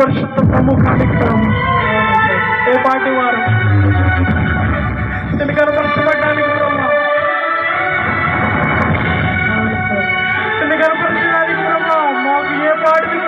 పరిశుద్ధ ప్రముఖానికి ఏ పార్టీ వారు నేను కనపరచబడ్డానికి నేను కనపరచడానికి మాకు ఏ పార్టీ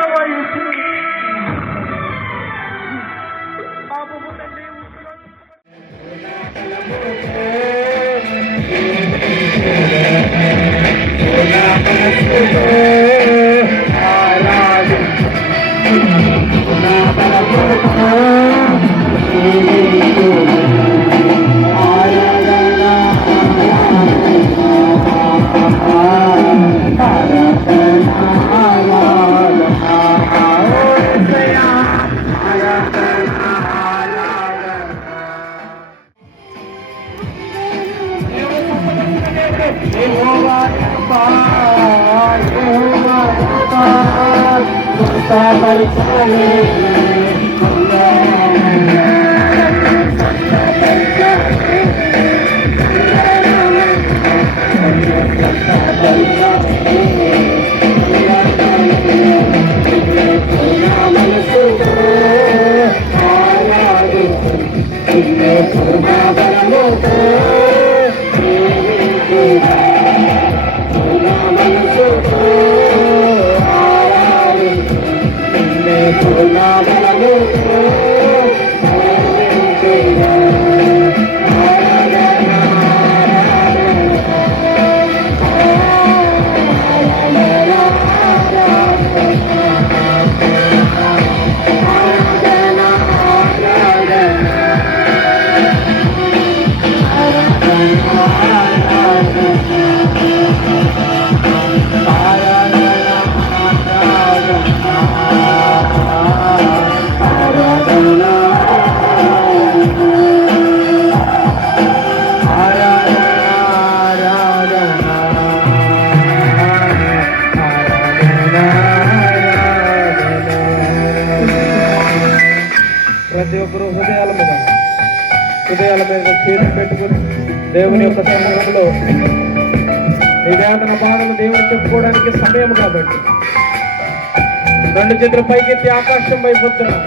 హృదయాల మీద చేతులు పెట్టుకుని దేవుని యొక్క సందర్భంలో ఈ వేదన బాధలు దేవుని చెప్పుకోవడానికి సమయం కాబట్టి రెండు చేతులు పైకెత్తి ఆకాశం వైపుతున్నాం.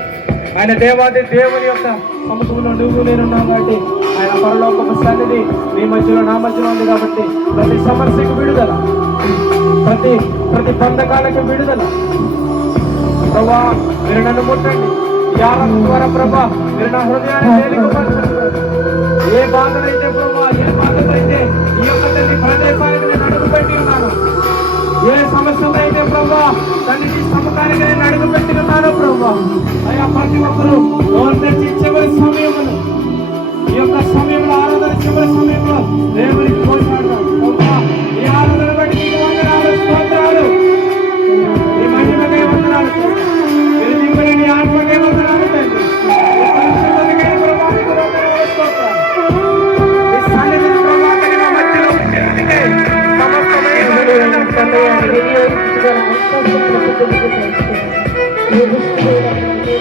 ఆయన దేవాది దేవుని యొక్క సముఖంలో నువ్వు నేనున్నావు కాబట్టి ఆయన పరలోకపు సన్నిధి మీ మధ్యలో నా మధ్యలో ఉంది కాబట్టి ప్రతి సమస్యకు విడుదల, ప్రతి బంధకాలకు విడుదల. ప్రభా మీరు నన్ను ముట్టండి, యారం ద్వారా ప్రభా మీరు నా హృదయాన్ని తేలికపరచండి. ఏ బాధలైతే ప్రభా, ఏ బాధలైతే ఈ యొక్క తల్లి ప్రదేశానికి నేను అడుగుపెట్టి ఉన్నాను, ఏ సమస్యలు అయితే ప్రభా తల్లి సముఖానికి నేను అడుగుపెట్టి ఉన్నాను ప్రభా. అయ్యా ప్రతి ఒక్కరూ తెచ్చి చివరి సమయంలో, ఈ యొక్క సమయంలో ఆరాధన చివరి సమయంలో దేవునికి పోషాడతారు ప్రభా. ఈ ఆరాధన బట్టి మీకు వందనాలు, స్తోత్రాలు. ఈ మహిమకై వందనాలు, మీరు దిగులని ఆత్మకై వందనాలు తండ్రి.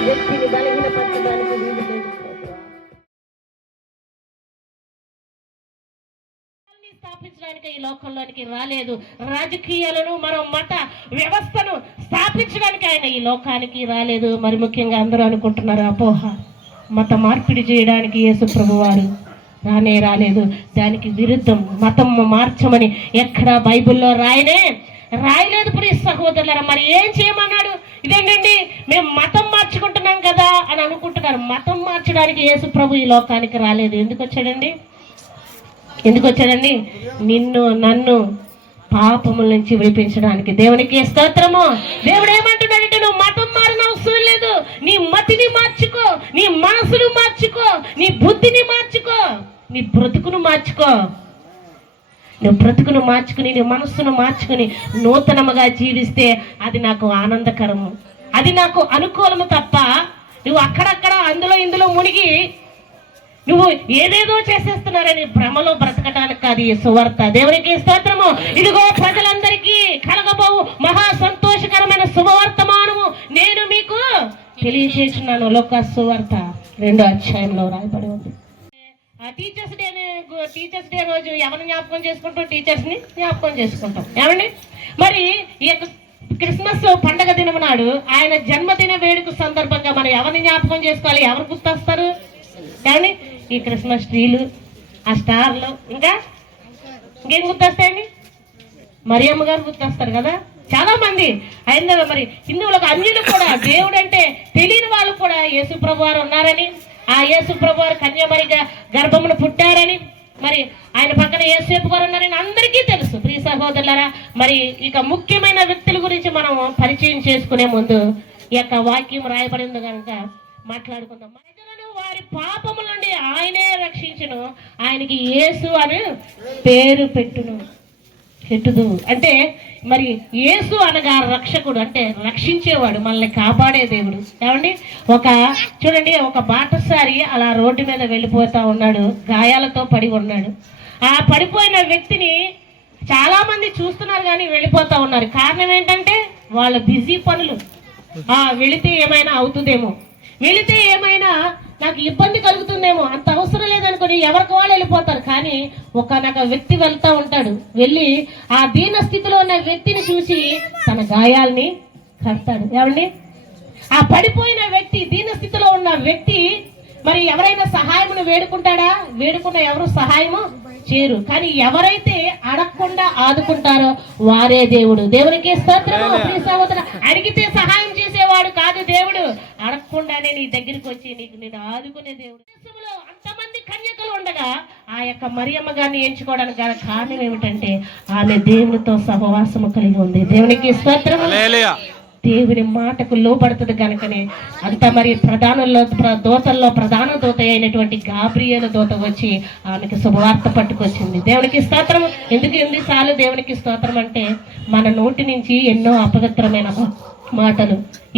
వ్యక్తిని బలహీనపరచబడి స్థాపించడానికి ఈ లోకంలోనికి రాలేదు. రాజకీయాలను మరో మత వ్యవస్థను స్థాపించడానికి ఆయన ఈ లోకానికి రాలేదు. మరి ముఖ్యంగా అందరూ అనుకుంటున్నారు అపోహ, మత మార్పిడి చేయడానికి యేసు ప్రభువారు రాలేదు. దానికి విరుద్ధం మతం మార్చమని ఎక్కడ బైబిల్లో రాయలేదు ప్రియ సహోదరులారా. మరి ఏం చేయమన్నాడు? ఇదేంటండి మేము మతం మార్చుకుంటున్నాం కదా అని అనుకుంటున్నారు. మతం మార్చడానికి యేసు ప్రభు ఈ లోకానికి రాలేదు. ఎందుకు వచ్చాడండి? నిన్ను నన్ను పాపముల నుంచి విడిపించడానికి. దేవునికి స్తోత్రము. దేవుడు ఏమంటున్నాడంటే నువ్వు మతం మారిన అవసరం లేదు. నీ మతిని మార్చుకో, నీ మనసును మార్చుకో, నీ బుద్ధిని మార్చుకో, నీ బ్రతుకును మార్చుకో. నువ్వు బ్రతుకును మార్చుకుని నీ మనస్సును మార్చుకుని నూతనముగా జీవిస్తే అది నాకు ఆనందకరము, అది నాకు అనుకూలము తప్ప నువ్వు అక్కడక్కడ అందులో ఇందులో మునిగి నువ్వు ఏదేదో చేసేస్తున్నారని భ్రమలో బ్రతకటానికి కాదు ఈ సువార్త. దేవునికి స్తోత్రము. ఇదిగో ప్రజలందరికీ కలగబోవు మహా సంతోషకరమైన శుభవర్తమానము నేను మీకు తెలియజేస్తున్నాను. లోకా సువార్త 2వ అధ్యాయంలో రాయబడి ఉంది. టీచర్స్ డే రోజు ఎవరిని జ్ఞాపకం చేసుకుంటాం? టీచర్స్ని జ్ఞాపకం చేసుకుంటాం. ఏమండి మరి ఈ యొక్క క్రిస్మస్ పండగ దినం నాడు ఆయన జన్మదిన వేడుక సందర్భంగా మనం ఎవరిని జ్ఞాపకం చేసుకోవాలి? ఎవరు గుర్తొస్తారు? కానీ ఈ క్రిస్మస్ ట్రీలు, ఆ స్టార్లు, ఇంకేం గుర్తొస్తాయండి? మరియమ్మ గారు గుర్తొస్తారు కదా. చాలా మంది అయిన మరి హిందువులకు అన్యులు కూడా దేవుడు అంటే తెలియని వాళ్ళు కూడా యేసు ప్రభు వారు ఉన్నారని, ఆ యేసు ప్రభు వారు కన్యామరిగా గర్భమును పుట్టారని, మరి ఆయన పక్కన యేసేపు గారు ఉన్నారని అందరికీ తెలుసు. ప్రియ సహోదరులారా, మరి ఇక ముఖ్యమైన వ్యక్తుల గురించి మనం పరిచయం చేసుకునే ముందు ఈ యొక్క వాక్యం రాయబడింది కనుక మాట్లాడుకుందాం. ప్రజలను వారి పాపముల నుండి ఆయనే రక్షించును, ఆయనకి యేసు అని పేరు పెట్టును. అంటే మరి యేసు అనగా రక్షకుడు, అంటే రక్షించేవాడు, మనల్ని కాపాడే దేవుడు. ఏమండి చూడండి, ఒక బాటసారి అలా రోడ్డు మీద వెళ్ళిపోతా ఉన్నాడు, గాయాలతో పడి ఉన్నాడు. ఆ పడిపోయిన వ్యక్తిని చాలా మంది చూస్తున్నారు కానీ వెళ్ళిపోతా ఉన్నారు. కారణం ఏంటంటే వాళ్ళ బిజీ పనులు. వెళితే ఏమైనా అవుతుందేమో, వెళితే ఏమైనా నాకు ఇబ్బంది కలుగుతుందేమో, అంత అవసరం లేదనుకొని ఎవరికి వాళ్ళు వెళ్ళిపోతారు. కానీ ఒకనొక వ్యక్తి వెళ్తా ఉంటాడు, వెళ్ళి ఆ దీన స్థితిలో ఉన్న వ్యక్తిని చూసి తన గాయాల్ని కడతాడు. ఏమండి ఆ పడిపోయిన వ్యక్తి, దీన స్థితిలో ఉన్న వ్యక్తి మరి ఎవరైనా సహాయమును వేడుకుంటాడా? వేడుకున్న ఎవరు సహాయము చేరు. కానీ ఎవరైతే అడగకుండా ఆదుకుంటారో వారే దేవుడు. దేవునికి స్తోత్రము. ప్రియ సహోదర, అడిగితే సహాయం చేసేవాడు కాదు దేవుడు, అడగకుండానే నీ దగ్గరికి వచ్చి నేను ఆదుకునే దేవుడు. దేశంలో అంతమంది కన్యకలు ఉండగా ఆ యొక్క మరియమ్మ గారిని ఎంచుకోవడానికి గల కారణం ఏమిటంటే ఆమె దేవునితో సహవాసము కలిగి ఉంది. దేవునికి స్తోత్రము. దేవుని మాటకు లోపడుతుంది కనుకనే అంత మరి దూతల్లో ప్రధాన దూత అయినటువంటి గాబ్రియేలు దూత వచ్చి ఆమెకి శుభవార్త పట్టుకొచ్చింది. దేవునికి స్తోత్రం. ఎందుకు ఎన్నిసార్లు దేవునికి స్తోత్రం అంటే మన నోటి నుంచి ఎన్నో అపవిత్రమైన మాటలు,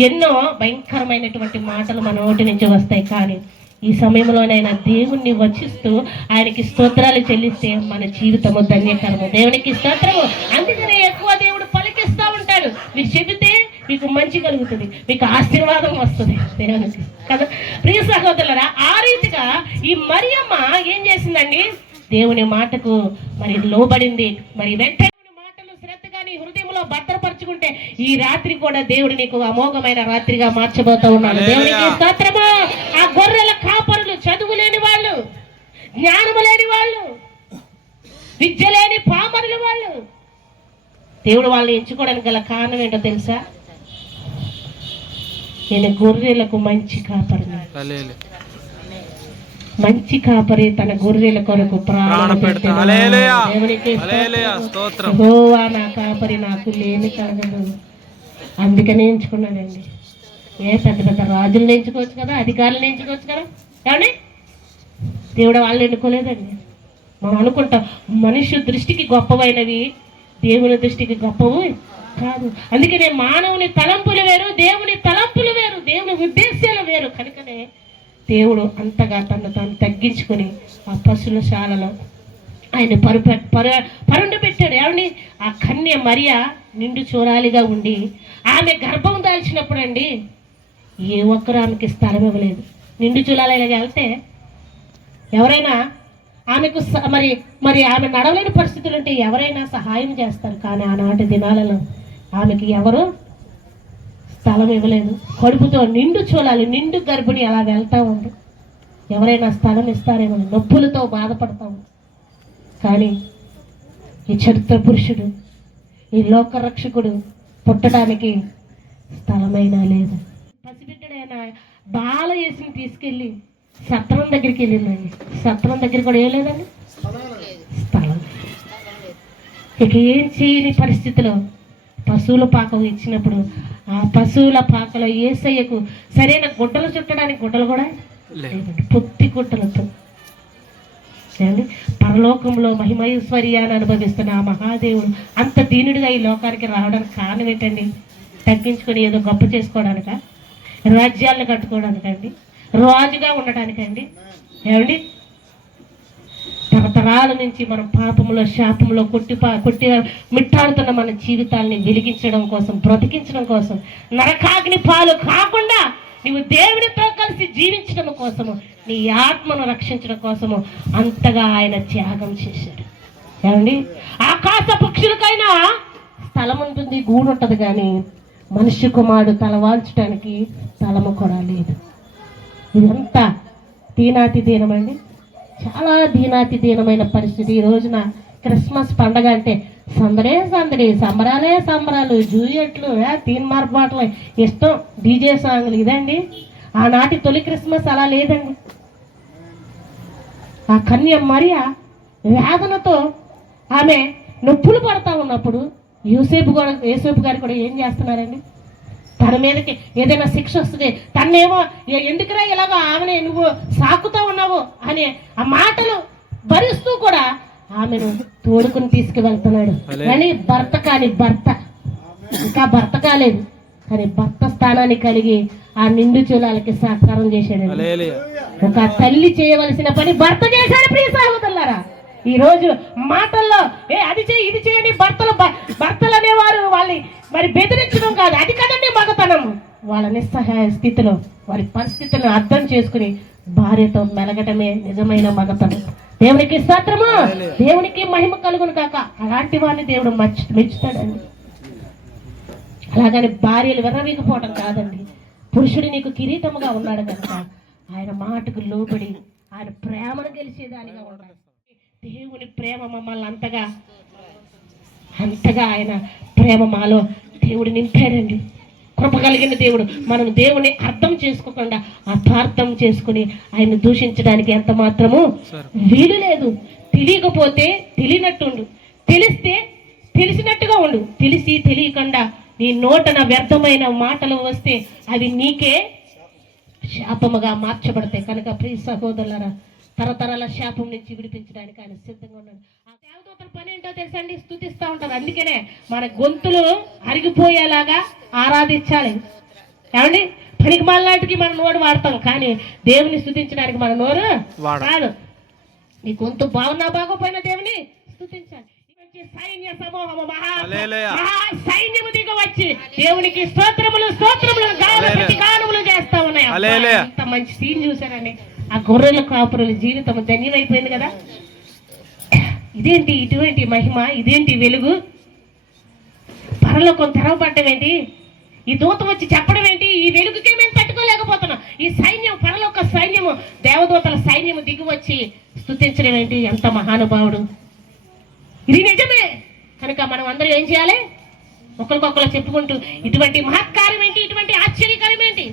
ఎన్నో భయంకరమైనటువంటి మాటలు మన నోటి నుంచి వస్తాయి. కానీ ఈ సమయంలోనైనా దేవుణ్ణి వచ్చిస్తూ ఆయనకి స్తోత్రాలు చెల్లిస్తే మన జీవితము ధన్యకరము. దేవునికి స్తోత్రము. అందుకనే ఎక్కువ దేవుడు పలికిస్తూ ఉంటాడు. మీరు చెబితే మీకు మంచి కలుగుతుంది, మీకు ఆశీర్వాదం వస్తుంది. దేవునికి కదా. ప్రియ సహోదరులారా, ఆ రీతిగా ఈ మరియమ్మ ఏం చేసిందండి? దేవుని మాటకు మరి లోబడింది. మరి వెంటనే మాటలు శ్రద్ధగా నీ హృదయంలో భద్రపరుచుకుంటే ఈ రాత్రి కూడా దేవుడు నీకు అమోఘమైన రాత్రిగా మార్చబోతా ఉన్నాడు. దేవునికి స్తోత్రము. ఆ గొర్రెల కాపరులు చదువు లేని వాళ్ళు, జ్ఞానము లేని వాళ్ళు, విద్య లేని పామరులు వాళ్ళు, దేవుడు వాళ్ళని ఎంచుకోవడానికి గల కారణం ఏంటో తెలుసా? నేను గొర్రెలకు మంచి కాపరిని. మంచి కాపరి తన గొర్రెల కొరకు ప్రాణం పెట్టెను. యెహోవా నా కాపరి, నాకు లేమి కలగదు. అందుకనే ఎంచుకున్నానండి. పెద్ద పెద్ద రాజులను ఎంచుకోవచ్చు కదా, అధికారులను ఎంచుకోవచ్చు కదా. కానీ దేవుడు వాళ్ళు ఎన్నుకోలేదండి. మనం అనుకుంటాం మనుష్య దృష్టికి గొప్పవైనవి దేవుని దృష్టికి గొప్పవు కాదు. అందుకనే మానవుని తలంపులు వేరు, దేవుని తలంపులు వేరు, దేవుని ఉద్దేశాలు వేరు. కనుకనే దేవుడు అంతగా తను తాను తగ్గించుకొని ఆ పశుల శాలలో ఆయన పరుండు పెట్టాడు. ఏమండి ఆ కన్య మరియ నిండు చూరాలిగా ఉండి ఆమె గర్భం దాల్చినప్పుడు అండి ఏ ఒక్కరు ఆమెకి స్థలం ఇవ్వలేదు. నిండు చూలాలిగా వెళ్తే ఎవరైనా ఆమెకు మరి మరి ఆమె నడవలేని పరిస్థితులు ఉంటే ఎవరైనా సహాయం చేస్తారు, కానీ ఆనాటి దినాలలో ఆమెకి ఎవరు స్థలం ఇవ్వలేదు. కడుపుతో నిండు చూడాలి, నిండు గర్భిణి అలా వెళ్తూ ఉంది, ఎవరైనా స్థలం ఇస్తారేమో నొప్పులతో బాధపడతాము. కానీ ఈ చరిత్ర పురుషుడు, ఈ లోకరక్షకుడు పుట్టడానికి స్థలమైనా లేదు. పసిబిడ్డడైన బాల యేసుని తీసుకెళ్ళి సత్రం దగ్గరికి వెళ్ళిందండి. సత్రం దగ్గర కూడా ఏం లేదండి, స్థలం. ఇక ఏం చేయని పరిస్థితిలో పశువుల పాక ఇచ్చినప్పుడు ఆ పశువుల పాకలో యేసయ్యకు సరైన గుడ్డలు చుట్టడానికి గుడ్డలు కూడా లేదండి, పొత్తి గుడ్డలతో. పరలోకంలో మహిమైశ్వర్యాన్ని అనుభవిస్తున్న ఆ మహాదేవుడు అంత దీనుడిగా ఈ లోకానికి రావడానికి కారణం ఏంటండి? తగ్గించుకొని ఏదో గొప్ప చేసుకోవడానిక, రాజ్యాలను కట్టుకోవడానికండి, రాజుగా ఉండడానికండి? ఏమండి, తరతరాల నుంచి మనం పాపంలో శాపంలో కొట్టి మిట్టాడుతున్న మన జీవితాలని వెలిగించడం కోసం, బ్రతికించడం కోసం, నరకాగ్ని పాలు కాకుండా నువ్వు దేవునితో కలిసి జీవించడం కోసము, నీ ఆత్మను రక్షించడం కోసము అంతగా ఆయన త్యాగం చేశాడు. ఏమండి, ఆకాశ పక్షులకైనా స్థలం ఉంటుంది, గూడు ఉంటుంది, కానీ మనుష్య కుమారుడు తలవాల్చడానికి స్థలము కూడా లేదు. ఇదంతా దీనాతి దీనమండి, చాలా దీనాతి దీనమైన పరిస్థితి. ఈ రోజున క్రిస్మస్ పండగ అంటే సందడే సందడి, సంబరాలే సంబరాలు, జూయట్లు, తీన్ మార్పాటలు, ఇష్టం, డీజే సాంగ్లు, ఇదండి. ఆనాటి తొలి క్రిస్మస్ అలా లేదండి. ఆ కన్య మరియ వేదనతో ఆమె నొప్పులు పడతా ఉన్నప్పుడు యోసేపు గారు కూడా ఏం చేస్తున్నారండి? తన మీదకి ఏదైనా శిక్ష వస్తుంది, తన్నేమో ఎందుకురా ఇలాగో ఆమెనే నువ్వు సాకుతూ ఉన్నావు అనే ఆ మాటలు భరిస్తూ కూడా ఆమెను తోడుకుని తీసుకువెళ్తున్నాడు. కానీ భర్త ఇంకా భర్త కాలేదు, కానీ భర్త స్థానాన్ని కలిగి ఆ నిండు చూలాలకి సహకారం చేశాడు. ఒక తల్లి చేయవలసిన పని భర్త చేశాడు. ప్రియ సహోదరులారా, ఈ రోజు మాటల్లో అది చేయి ఇది చేయని భర్తలు అనేవారు వాళ్ళని మరి బెదిరించడం కాదు, అది కదండి మగతనము. వాళ్ళ నిస్సహాయ స్థితిలో వారి పరిస్థితులను అర్థం చేసుకుని భార్యతో మెలగటమే నిజమైన మగతనం. దేవునికి స్తోత్రము, దేవునికి మహిమ కలుగును కాక. అలాంటి వారిని దేవుడు మెచ్చుతాడండి. అలాగని భార్యలు విర్రవీగిపోవడం కాదండి. పురుషుడు నీకు కిరీటముగా ఉన్నాడు కనుక ఆయన మాటకు లోబడి ఆయన ప్రేమను గెలిచేదానిగా ఉండాలి. దేవుని ప్రేమ మమ్మల్ని అంతగా ఆయన ప్రేమ మాలో దేవుడు నింపాడండి. కృప కలిగిన దేవుడు. మనం దేవుని అర్థం చేసుకోకుండా అపార్థం చేసుకుని ఆయన దూషించడానికి ఎంత మాత్రము వీలు లేదు. తెలియకపోతే తెలియనట్టుండు, తెలిస్తే తెలిసినట్టుగా ఉండు. తెలిసి తెలియకుండా నీ నోటన వ్యర్థమైన మాటలు వస్తే అవి నీకే శాపముగా మార్చబడతాయి. కనుక ప్రియ సహోదరులారా, తరతరాల శాపం నుంచి విడిపించడానికి ఆయన సిద్ధంగా ఉన్నాడు. ఆ దేవదూతల పని ఏంటో తెలుసండి, స్తుతిస్తూ ఉంటారు. అందుకనే మన గొంతులు అరిగిపోయేలాగా ఆరాధించాలి. ఏమండి, పనికి మాలాంటికి మన నోరు వాడతాం, కానీ దేవుని స్తుతించడానికి మన నోరు కాదు. నీ గొంతు బాగున్నా బాగోపోయినా దేవుని స్తుతించాలి. సైన్య సమూహము సైన్యము దిగ వచ్చి దేవునికి స్తోత్రములు గానములు చేస్తా ఉన్నాయి. అంత మంచి సీన్ చూసారండి. ఆ గొర్రెల కాపురుల జీవితం ధన్యమైపోయింది కదా. ఇదేంటి ఇటువంటి మహిమ, ఇదేంటి వెలుగు, పరలోకం తెరవబడ్డం ఏంటి, ఈ దూత వచ్చి చెప్పడం ఏంటి, ఈ వెలుగుకే మేము తట్టుకోలేకపోతున్నాం. ఈ సైన్యం, పరలోక సైన్యము, దేవదూతల సైన్యము దిగి వచ్చి స్తుతించడం ఏంటి, ఎంత మహానుభావుడు. ఇది నిజమే. కనుక మనం అందరూ ఏం చేయాలి? ఒకరికొకరు చెప్పుకుంటూ ఇటువంటి మహత్కార్యం ఏంటి, ఇటువంటి ఆశ్చర్యకరం ఏంటి,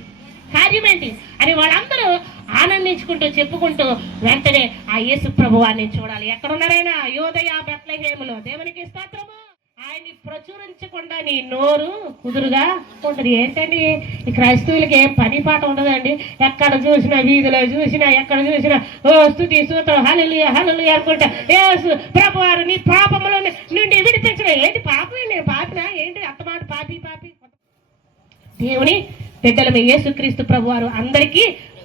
కార్యం ఏంటి అని వాళ్ళందరూ ఆనందించుకుంటూ చెప్పుకుంటూ వెంటనే ఆ యేసు ప్రభువాన్ని చూడాలి. ఎక్కడున్నారైనా యోదయ బెత్లెహేములో. దేవునికి స్తోత్రము. ఆయన్ని ప్రచురించకుండా నీ నోరు కుదురుగా ఉండదు. ఏంటండి, ఈ క్రైస్తవులకి ఏం పని పాట ఉండదండి. ఎక్కడ చూసినా, వీధిలో చూసినా, ఎక్కడ చూసినా ఓ స్తుతి స్తోత్రం హల్లెలూయా హల్లెలూయా అనుకుంటా. యేసు ప్రభువారు నీ పాపముల నుండి విడిపించడం. ఏంటి పాపం, నేను పాపినా ఏంటి, అత్తమాట పాపి. దేవుని బిడ్డలమే యేసుక్రీస్తు ప్రభువారు అందరికీ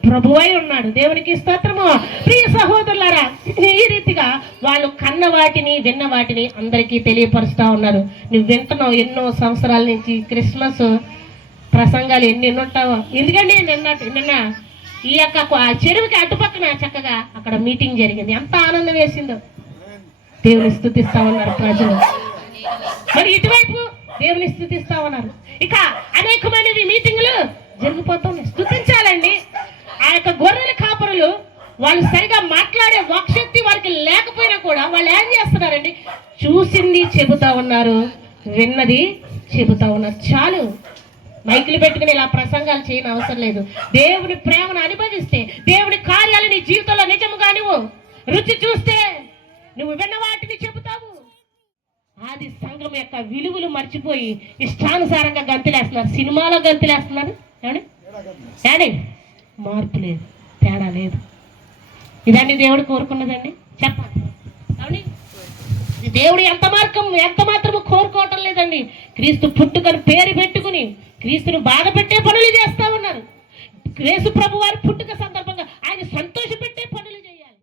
ప్రభువై ఉన్నాడు. దేవునికి స్తోత్రము. ప్రియ సహోదరులారా, ఈ రీతిగా వాళ్ళు కన్న వాటిని విన్న వాటిని అందరికీ తెలియపరుస్తూ ఉన్నారు. నువ్వు వింటున్నావు ఎన్నో సంవత్సరాల నుంచి క్రిస్మస్ ప్రసంగాలు ఎన్ని ఉంటావో. ఎందుకంటే నిన్న ఈ యొక్క చెరువుకి అటుపక్కన చక్కగా అక్కడ మీటింగ్ జరిగింది. ఎంత ఆనందం వేసిందో. దేవుని స్తుతిస్తా ఉన్నారు ప్రజలు. మరి ఇటువైపు దేవుని స్తుతిస్తా ఉన్నారు. ఇక అనేకమైనవి మీటింగులు జరిగిపోతున్నాయి. స్తుతించాలండి. ఆ యొక్క గొర్రెల కాపరులు వాళ్ళు సరిగా మాట్లాడే వాక్శక్తి వారికి లేకపోయినా కూడా వాళ్ళు ఏం చేస్తున్నారండి, చూసింది చెబుతా ఉన్నారు, విన్నది చెబుతా ఉన్నారు. చాలు, మైకులు పెట్టుకుని ఇలా ప్రసంగాలు చేయని అవసరం లేదు. దేవుని ప్రేమను అనుభవిస్తే, దేవుని కార్యాలు నీ జీవితంలో నిజముగా నువ్వు రుచి చూస్తే నువ్వు విన్న వాటిని చెబుతావు. ఆది సంఘం యొక్క విలువలు మర్చిపోయి ఇష్టానుసారంగా గంతులేస్తున్నారు. సినిమాలో గంతులేస్తున్నారు. ఏమండి మార్పు లేదు, తేడా లేదు. ఇదండి దేవుడు కోరుకున్నదండి. చెప్పండి అవును, దేవుడు ఎంత మాత్రము కోరుకోవటం లేదండి. క్రీస్తు పుట్టుకను పేరు పెట్టుకుని క్రీస్తును బాధ పెట్టే పనులు చేస్తా ఉన్నారు. యేసు ప్రభు వారి పుట్టుక సందర్భంగా ఆయన సంతోష పెట్టే పనులు చేయాలి.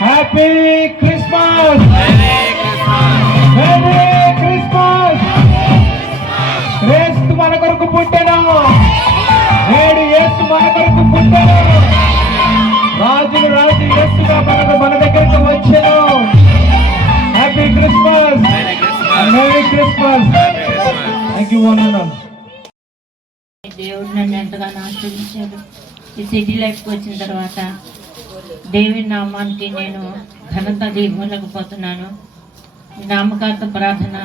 Happy Christmas, merry Christmas. Yesu మన కొరకు పుట్టెను, నేడు యేసు మన కొరకు పుట్టెను. రాజులు రాజు యేసుగా మన దగ్గరికి వచ్చెను. Happy Christmas, merry Christmas. Thank you వందనాలు. దేవుడు నన్ను ఎంతగానో ఆశీర్వదించాడు. ఈ సిటీ లైఫ్కి వచ్చిన తర్వాత దేవుని నామానికి నేను ఘనత ఇవ్వలేకపోతున్నాను. నామకార్థ ప్రార్థన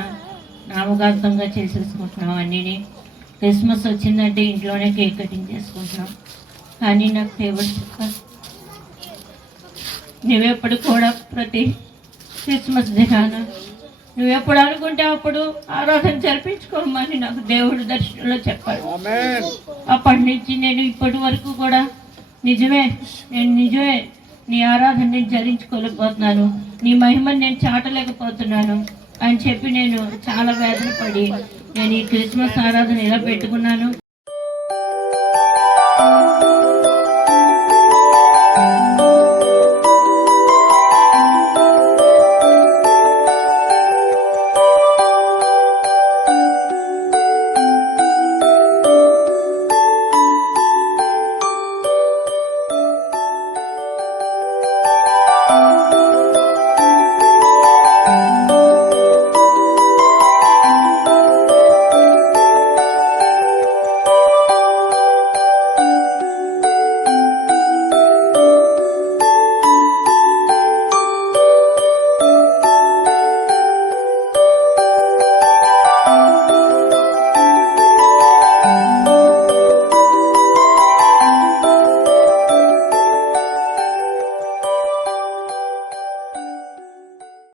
నామకార్థంగా చేసేసుకుంటున్నాం. అన్నీ క్రిస్మస్ వచ్చిందంటే ఇంట్లోనే కేక్ కటింగ్ చేసుకుంటున్నాం. కానీ నాకు దేవుడు చెప్పారు, నువ్వెప్పుడు కూడా ప్రతి క్రిస్మస్ దినాన నువ్వెప్పుడు అనుకుంటే అప్పుడు ఆరాధన జరిపించుకోమని నాకు దేవుడు దర్శనంలో చెప్పాడు. అప్పటి నుంచి నేను ఇప్పటి వరకు కూడా నిజమే నీ ఆరాధన నేను జరిగించుకోలేకపోతున్నాను, నీ మహిమను నేను చాటలేకపోతున్నాను అని చెప్పి నేను చాలా వేదన పడి నేను ఈ క్రిస్మస్ ఆరాధన ఇలా పెట్టుకున్నాను.